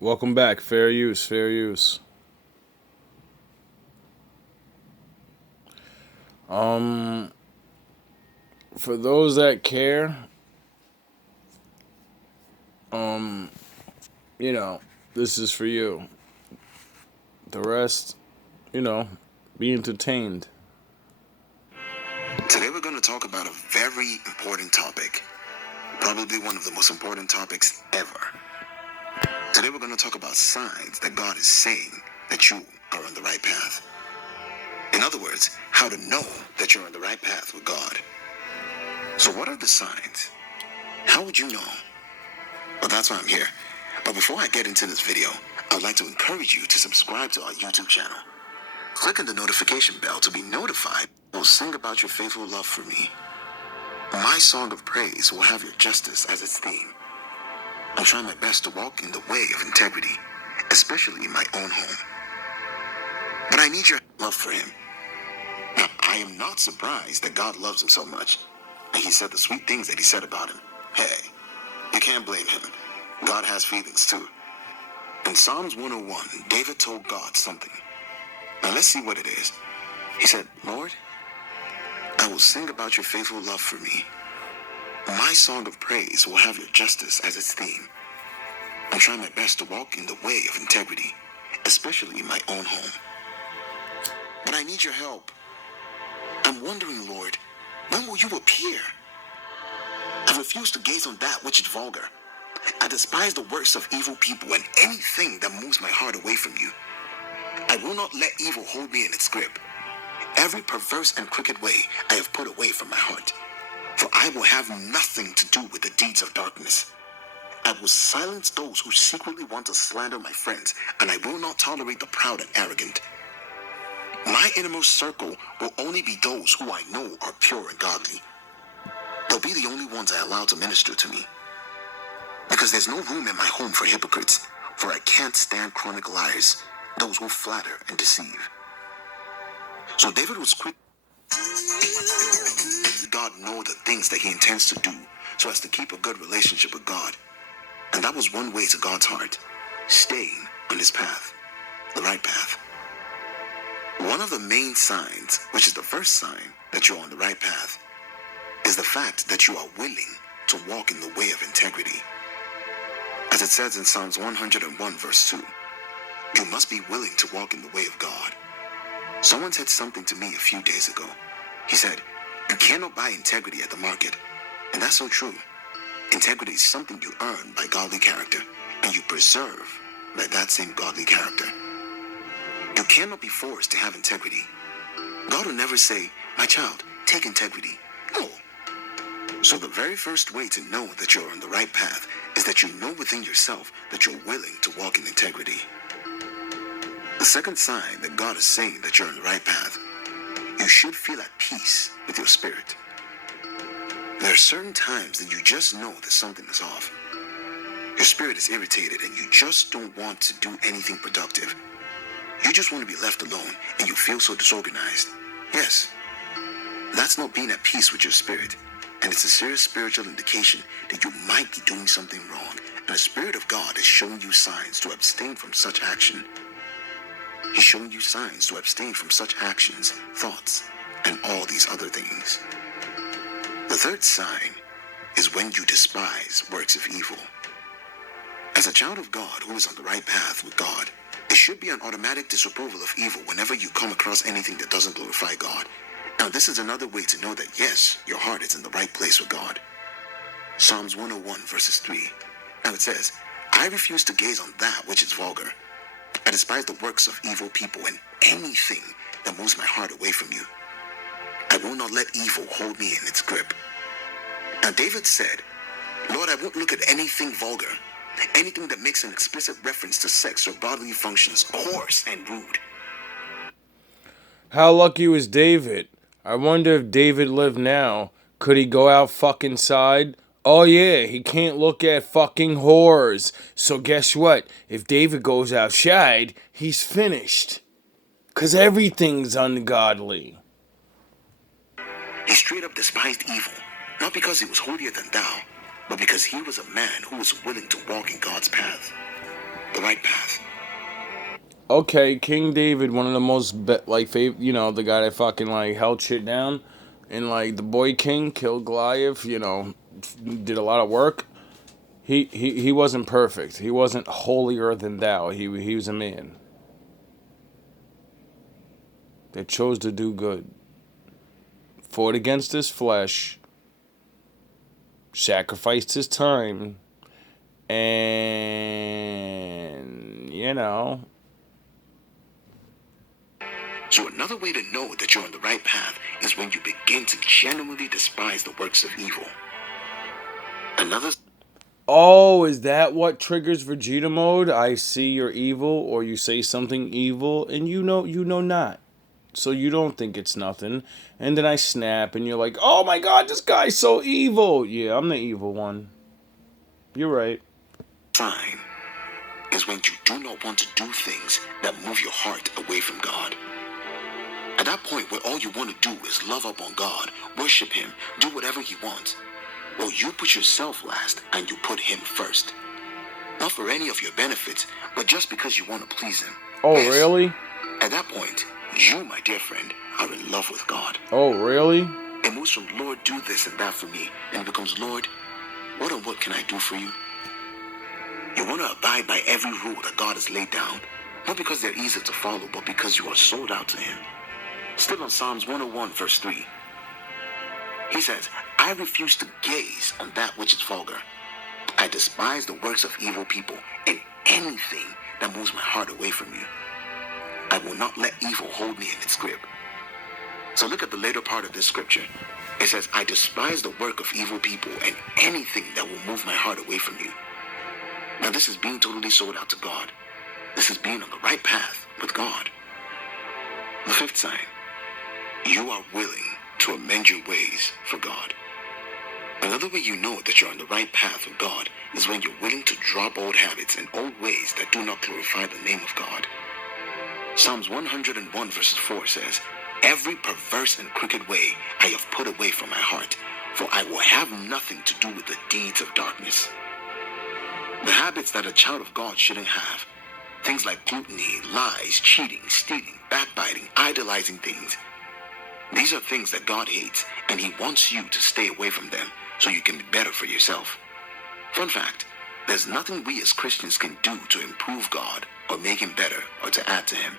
Welcome back. Fair use, fair use. Um, for those that care, um, you know, this is for you. The rest, you know, be entertained. Today we're going to talk about a very important topic, probably one of the most important topics ever. Today we're going to talk about signs that God is saying that you are on the right path. In other words, how to know that you're on the right path with God. So what are the signs? How would you know? Well, that's why I'm here. But before I get into this video, I'd like to encourage you to subscribe to our YouTube channel. Click on the notification bell to be notified. We'll sing about your faithful love for me. My song of praise will have your justice as its theme. I'll try my best to walk in the way of integrity, especially in my own home. But I need your love for him. Now, I am not surprised that God loves him so much. And he said the sweet things that he said about him. Hey, you can't blame him. God has feelings too. In Psalms 101, David told God something. Now let's see what it is. He said, Lord, I will sing about your faithful love for me. My song of praise will have your justice as its theme. I'll try my best to walk in the way of integrity, especially in my own home. But I need your help. I'm wondering, Lord, when will you appear? I refuse to gaze on that which is vulgar. I despise the works of evil people and anything that moves my heart away from you. I will not let evil hold me in its grip. Every perverse and crooked way I have put away from my heart. For I will have nothing to do with the deeds of darkness. I will silence those who secretly want to slander my friends, and I will not tolerate the proud and arrogant. My innermost circle will only be those who I know are pure and godly. They'll be the only ones I allow to minister to me. Because there's no room in my home for hypocrites, for I can't stand chronic liars, those who flatter and deceive. So David was quick. God know the things that he intends to do so as to keep a good relationship with God. And that was one way to God's heart, staying on his path, the right path. One of the main signs, which is the first sign that you're on the right path, is the fact that you are willing to walk in the way of integrity. As it says in Psalms 101 verse 2, you must be willing to walk in the way of God. Someone said something to me a few days ago. He said, you cannot buy integrity at the market. And that's so true. Integrity is something you earn by godly character, and you preserve by that same godly character. You cannot be forced to have integrity. God will never say, my child, take integrity. No. So the very first way to know that you're on the right path is that you know within yourself that you're willing to walk in integrity. The second sign that God is saying that you're on the right path, you should feel at peace with your spirit. There are certain times that you just know that something is off. Your spirit is irritated and you just don't want to do anything productive. You just want to be left alone and you feel so disorganized. Yes, that's not being at peace with your spirit. And it's a serious spiritual indication that you might be doing something wrong. And the Spirit of God is showing you signs to abstain from such action. He's showing you signs to abstain from such actions, thoughts, and all these other things. The third sign is when you despise works of evil. As a child of God who is on the right path with God, there should be an automatic disapproval of evil whenever you come across anything that doesn't glorify God. Now, this is another way to know that, yes, your heart is in the right place with God. Psalms 101 verses 3. Now it says, I refuse to gaze on that which is vulgar. I despise the works of evil people and anything that moves my heart away from you. I will not let evil hold me in its grip. Now David said, Lord, I won't look at anything vulgar, anything that makes an explicit reference to sex or bodily functions, coarse and rude. How lucky was David? I wonder if David lived now. Could he go out fucking side? Oh yeah, he can't look at fucking whores. So guess what? If David goes outside, he's finished. 'Cause everything's ungodly. He straight up despised evil, not because he was holier than thou, but because he was a man who was willing to walk in God's path. the right path. Okay, King David, one of the most the guy that fucking like held shit down, and like the boy king killed Goliath. Did a lot of work. He wasn't perfect. He wasn't holier than thou. He was a man that chose to do good, fought against his flesh, sacrificed his time, and So another way to know that you're on the right path is when you begin to genuinely despise the works of evil. Another Oh, is that what triggers Vegeta mode? I see you're evil, or you say something evil, and you know not. So you don't think it's nothing. And then I snap, and you're like, oh my god, this guy's so evil. Yeah, I'm the evil one. You're right. sign is when you do not want to do things that move your heart away from God. At that point where all you want to do is love up on God, worship Him, do whatever He wants, well, you put yourself last and you put Him first. Not for any of your benefits, but just because you want to please Him. Oh, Yes. really? At that point, you, my dear friend, are in love with God. Oh, really? It moves from Lord, do this and that for me, and it becomes Lord, what and what can I do for you? You want to abide by every rule that God has laid down, not because they're easy to follow, but because you are sold out to Him. Still on Psalms 101, verse 3, he says, I refuse to gaze on that which is vulgar. I despise the works of evil people and anything that moves my heart away from you. I will not let evil hold me in its grip. So look at the later part of this scripture. It says, I despise the work of evil people and anything that will move my heart away from you. Now this is being totally sold out to God. This is being on the right path with God. The fifth sign, you are willing to amend your ways for God. Another way you know that you're on the right path with God is when you're willing to drop old habits and old ways that do not glorify the name of God. Psalms 101 verses 4 says, every perverse and crooked way I have put away from my heart, for I will have nothing to do with the deeds of darkness. The habits that a child of God shouldn't have. Things like gluttony, lies, cheating, stealing, backbiting, idolizing things. These are things that God hates, and He wants you to stay away from them so you can be better for yourself. Fun fact, there's nothing we as Christians can do to improve God or make Him better or to add to Him.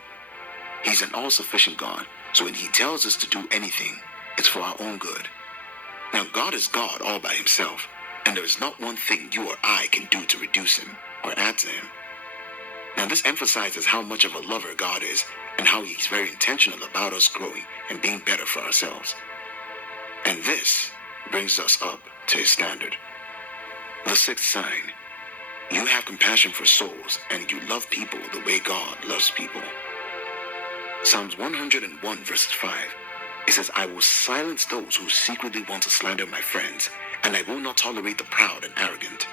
He's an all-sufficient God, so when He tells us to do anything, it's for our own good. Now, God is God all by Himself, and there is not one thing you or I can do to reduce Him or add to Him. Now, this emphasizes how much of a lover God is and how He's very intentional about us growing and being better for ourselves. And this brings us up to His standard. The sixth sign, you have compassion for souls and you love people the way God loves people. Psalms 101 verses 5, it says, I will silence those who secretly want to slander my friends, and I will not tolerate the proud and arrogant.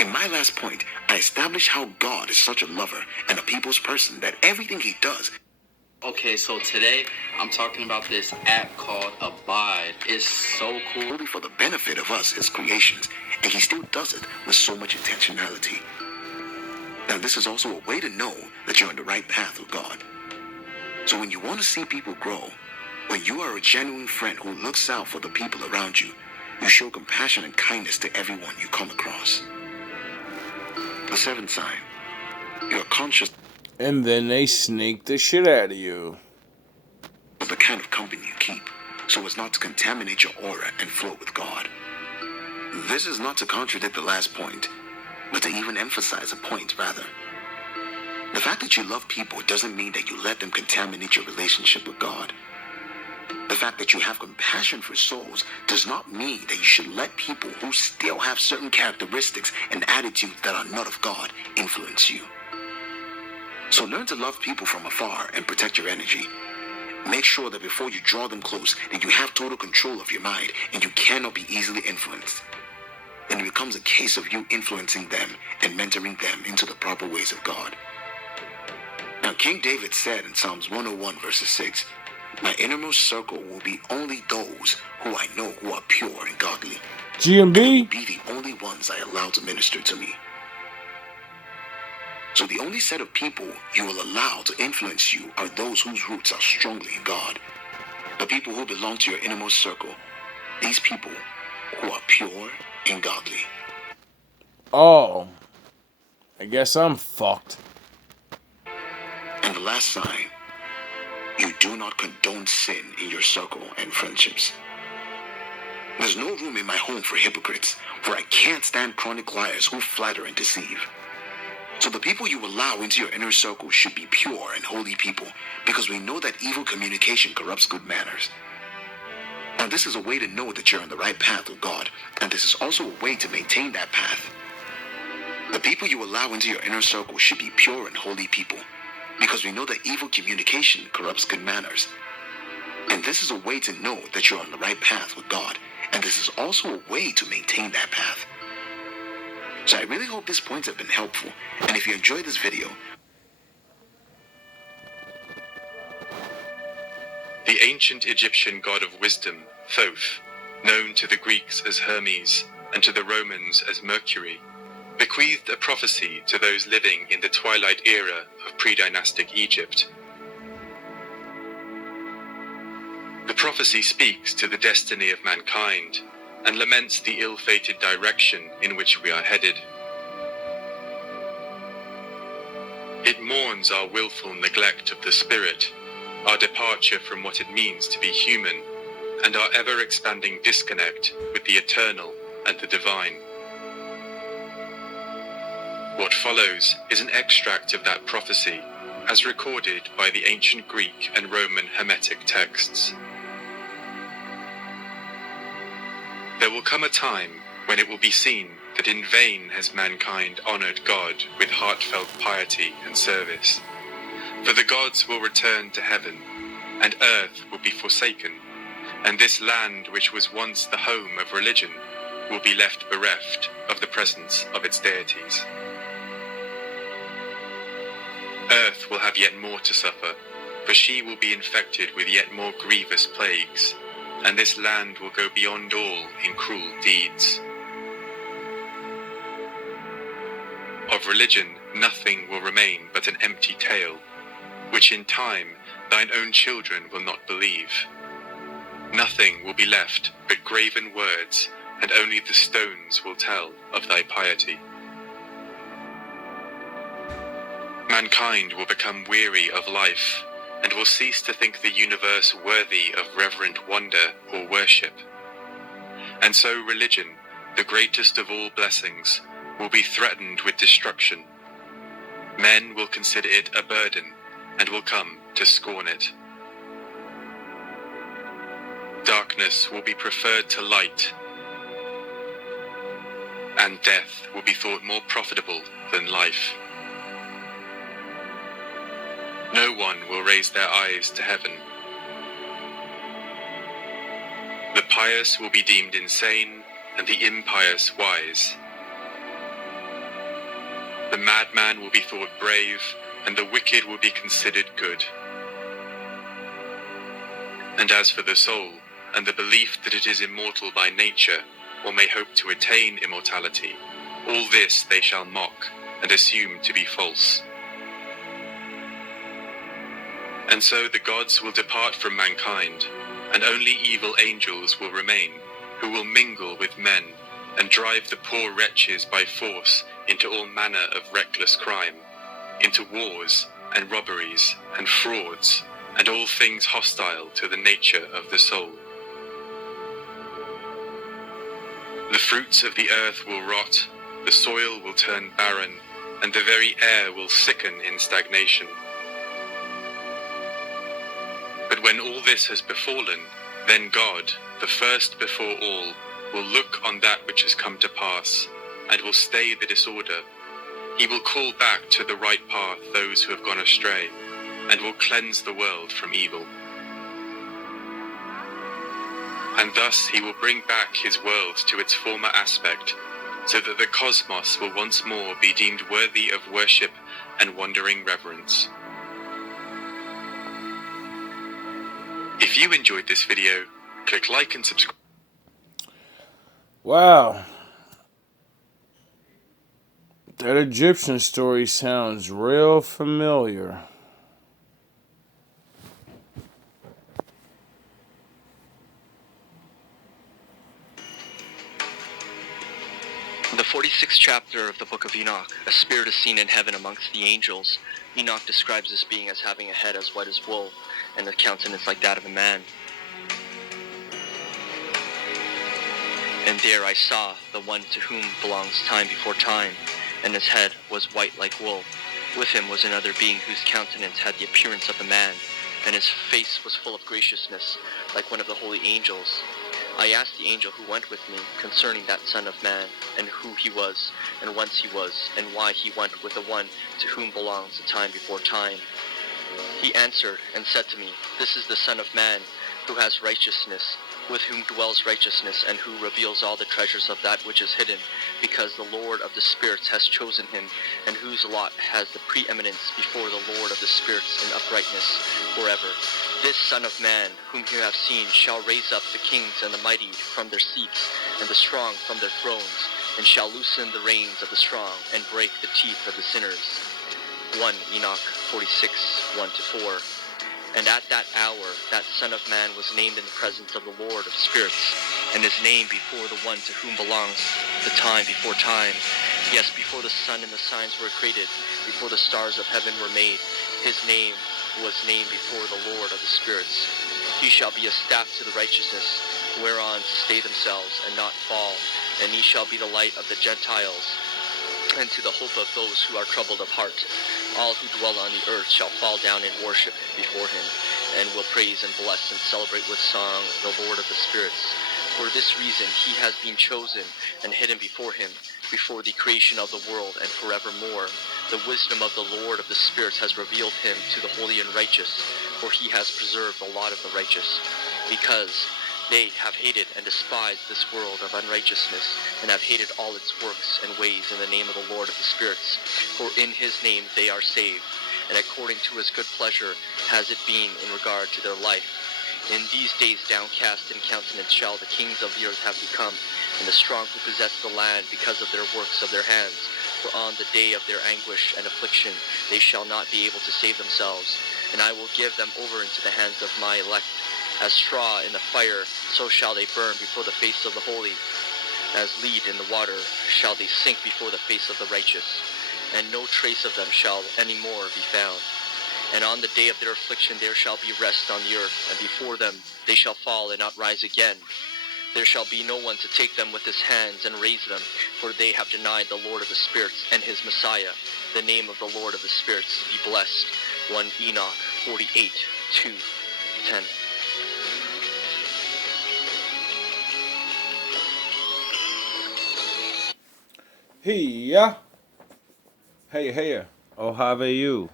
In my last point, I established how God is such a lover and a people's person that everything He does. Okay, so today I'm talking about this app called Abide. It's so cool. Only for the benefit of us, His creations, and He still does it with so much intentionality. Now, this is also a way to know that you're on the right path with God. So when you want to see people grow, when you are a genuine friend who looks out for the people around you, you show compassion and kindness to everyone you come across. The seventh sign, you're conscious And then they sneak the shit out of you. of the kind of company you keep, so as not to contaminate your aura and flow with God. This is not to contradict the last point, but to even emphasize a point rather. The fact that you love people doesn't mean that you let them contaminate your relationship with God. The fact that you have compassion for souls does not mean that you should let people who still have certain characteristics and attitudes that are not of God influence you. So learn to love people from afar and protect your energy. Make sure that before you draw them close, that you have total control of your mind and you cannot be easily influenced. Then it becomes a case of you influencing them and mentoring them into the proper ways of God. Now, King David said in Psalms 101 verses 6, my innermost circle will be only those who I know who are pure and godly. GMB? Be the only ones I allow to minister to me. So the only set of people you will allow to influence you are those whose roots are strongly in God. The people who belong to your innermost circle. These people who are pure and godly. Oh. I guess I'm fucked. And the last sign, you do not condone sin in your circle and friendships. There's no room in my home for hypocrites, for I can't stand chronic liars who flatter and deceive. So the people you allow into your inner circle should be pure and holy people, because we know that evil communication corrupts good manners. And this is a way to know that you're on the right path with God, and this is also a way to maintain that path. The people you allow into your inner circle should be pure and holy people, because we know that evil communication corrupts good manners. And this is a way to know that you're on the right path with God, and this is also a way to maintain that path. So I really hope these points have been helpful, and if you enjoyed this video, The ancient Egyptian god of wisdom, Thoth, known to the Greeks as Hermes and to the Romans as Mercury, bequeathed a prophecy to those living in the twilight era of pre-dynastic Egypt. The prophecy speaks to the destiny of mankind and laments the ill-fated direction in which we are headed. It mourns our willful neglect of the spirit, our departure from what it means to be human, and our ever-expanding disconnect with the eternal and the divine. What follows is an extract of that prophecy, as recorded by the ancient Greek and Roman Hermetic texts. There will come a time when it will be seen that in vain has mankind honored God with heartfelt piety and service. For the gods will return to heaven, and earth will be forsaken, and this land which was once the home of religion will be left bereft of the presence of its deities. Earth will have yet more to suffer, for she will be infected with yet more grievous plagues, and this land will go beyond all in cruel deeds. Of religion nothing will remain but an empty tale, which in time thine own children will not believe. Nothing will be left but graven words, and only the stones will tell of thy piety. Mankind will become weary of life, and will cease to think the universe worthy of reverent wonder or worship. And so religion, the greatest of all blessings, will be threatened with destruction. Men will consider it a burden, and will come to scorn it. Darkness will be preferred to light, and death will be thought more profitable than life. No one will raise their eyes to heaven. The pious will be deemed insane, and the impious wise. The madman will be thought brave, and the wicked will be considered good. And as for the soul, and the belief that it is immortal by nature, or may hope to attain immortality, all this they shall mock, and assume to be false. And so the gods will depart from mankind, and only evil angels will remain, who will mingle with men, and drive the poor wretches by force into all manner of reckless crime, into wars and robberies and frauds, and all things hostile to the nature of the soul. The fruits of the earth will rot, the soil will turn barren, and the very air will sicken in stagnation. But when all this has befallen, then God, the first before all, will look on that which has come to pass, and will stay the disorder. He will call back to the right path those who have gone astray, and will cleanse the world from evil. And thus he will bring back his world to its former aspect, so that the cosmos will once more be deemed worthy of worship and wondering reverence. If you enjoyed this video, click like and subscribe. Wow. That Egyptian story sounds real familiar. The 46th chapter of the book of Enoch. A spirit is seen in heaven amongst the angels. Enoch describes this being as having a head as white as wool, and a countenance like that of a man. And there I saw the one to whom belongs time before time, and his head was white like wool. With him was another being whose countenance had the appearance of a man, and his face was full of graciousness, like one of the holy angels. I asked the angel who went with me concerning that Son of Man, and who he was, and whence he was, and why he went with the one to whom belongs the time before time. He answered and said to me, This is the Son of Man, who has righteousness, with whom dwells righteousness, and who reveals all the treasures of that which is hidden, because the Lord of the spirits has chosen him, and whose lot has the preeminence before the Lord of the spirits in uprightness forever. This Son of Man, whom you have seen, shall raise up the kings and the mighty from their seats, and the strong from their thrones, and shall loosen the reins of the strong, and break the teeth of the sinners. 1 Enoch 46, 1-4. And at that hour, that Son of Man was named in the presence of the Lord of spirits, and his name before the one to whom belongs the time before time. Yes, before the sun and the signs were created, before the stars of heaven were made, his name was named before the Lord of the spirits. He shall be a staff to the righteousness, whereon stay themselves and not fall, and he shall be the light of the Gentiles, and to the hope of those who are troubled of heart. All who dwell on the earth shall fall down and worship before him, and will praise and bless and celebrate with song the Lord of the spirits. For this reason he has been chosen and hidden before him, before the creation of the world and forevermore. The wisdom of the Lord of the spirits has revealed him to the holy and righteous, for he has preserved the lot of the righteous, because they have hated and despised this world of unrighteousness, and have hated all its works and ways in the name of the Lord of the spirits. For in his name they are saved, and according to his good pleasure has it been in regard to their life. In these days downcast in countenance shall the kings of the earth have become, and the strong who possess the land because of their works of their hands. For on the day of their anguish and affliction they shall not be able to save themselves, and I will give them over into the hands of my elect. As straw in the fire, so shall they burn before the face of the holy. As lead in the water, shall they sink before the face of the righteous. And no trace of them shall any more be found. And on the day of their affliction there shall be rest on the earth, and before them they shall fall and not rise again. There shall be no one to take them with his hands and raise them, for they have denied the Lord of the spirits and his Messiah. The name of the Lord of the spirits be blessed. 1 Enoch 48, 2-10. Hey, yeah. Hey, oh, how are you?